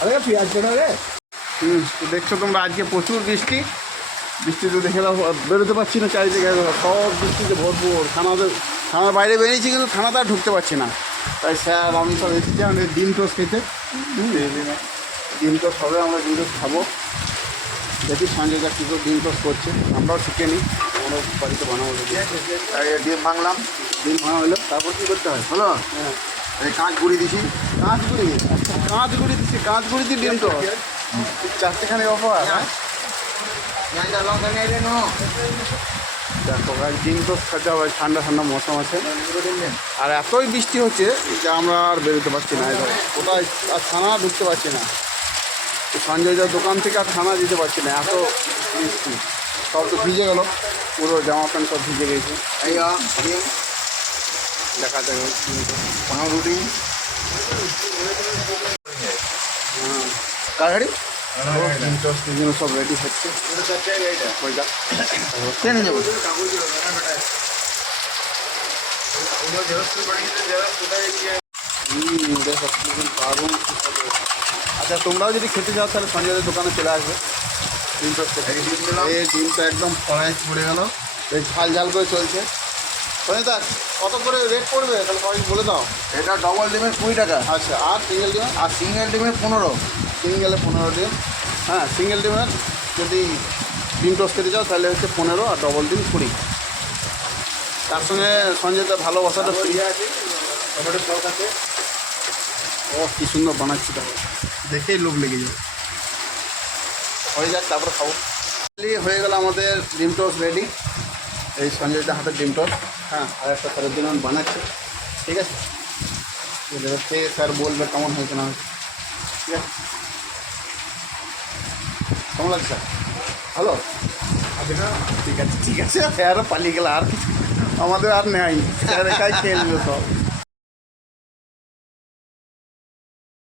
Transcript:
আরে পেঁয়াজ কেনা রে। দেখছো তোমরা আজকে প্রচুর বৃষ্টি, বৃষ্টিতে দেখে দাও বেরোতে পারছি না, চারিদিকে সব বৃষ্টিতে ভরপুর। থানার বাইরে বেরিয়েছি কিন্তু থানাতে আর ঢুকতে পারছি না। তাই স্যার আমি সব এসেছি আমাদের ডিম টোস্ট খেতে। ডিম টোস্ট হবে, আমরা ডিম টোস্ট খাবো। দেখি সঞ্জয় যা কী করে ডিম টোস্ট করছে, আমরাও শিখে নিই, আমরাও বাড়িতে বানাবো। ডিম ভাঙলাম, ডিম ভাঙা হলো, তারপর কী করতে হয়? হলো হ্যাঁ, এই কাঁচ গুঁড়ি দিছি। কাঁচ গুঁড়ি, আচ্ছা কাঁচ গুঁড়ি দিচ্ছি, কাঁচ গুঁড়ি দিয়ে ডিম টোস্ট। চারটেখানি অফার। হ্যাঁ দেখো ভাই, ডিম টোস্ট খাতে হবে, ঠান্ডা ঠান্ডা মৌসুম আছে। আর এতই বৃষ্টি হচ্ছে যে আমরা আর বেরোতে পারছি না, এবার কোথায় আর থানা ঢুকতে পারছি না। সঞ্জয় যার দোকান থেকে আর থানা যেতে পারছি না, এত বৃষ্টি। সব তো ভিজে গেল, পুরো জামা প্যান্ট সব ভিজে গেছে। এই ডিম দেখা যাবে পাউরুটি কার গাড়ি ডিম টোস্টের জন্য সব রেডি হচ্ছে। ওইটা ট্রেনে যাবো। দেখো দারুণ। আচ্ছা তোমরাও যদি খেতে চাও তাহলে সঞ্জয়ের দোকানে চলে আসবে। ডিম টোস্ট খেতে। এই ডিমটা একদম কড়াই পড়ে গেল, বেশ ঝাল ঝাল করে চলছে। সঞ্জয় কত করে রেট পড়বে তাহলে সবাই বলে দাও। এটা ডবল ডিমের 20 টাকা, আচ্ছা আর সিঙ্গেল ডিমের? আর সিঙ্গেল ডিমের 15। সিঙ্গেলে 15 ডিম। হ্যাঁ সিঙ্গেল ডিমের যদি ডিম টোস্ট খেতে চাও তাহলে হচ্ছে 15, আর ডবল ডিম 20। তার সঙ্গে সঞ্জয় তার ভালোবাসাটা ফ্রি আছে, টমেটো সস আছে। ও কী সুন্দর বানাচ্ছি, তাহলে দেখেই লোভ লেগে যাবে। হয়ে যাক তারপরে খাবো। হয়ে গেল আমাদের ডিম টোস্ট রেডি। এই সঞ্জয়টা হাতের ডিম টোস্ট। হ্যাঁ আর একটা স্যারের জন্য বানাচ্ছে, ঠিক আছে। এবার খেয়ে স্যার বলবে কেমন হয়েছে না হয়েছে, ঠিক আছে। কেমন লাগছে স্যার? ভালো ঠিক আছে ঠিক আছে। স্যারও পালিয়ে গেল, আর কিছু আমাদের আর নেই, স্যার একাই খেয়ে নেবে সব।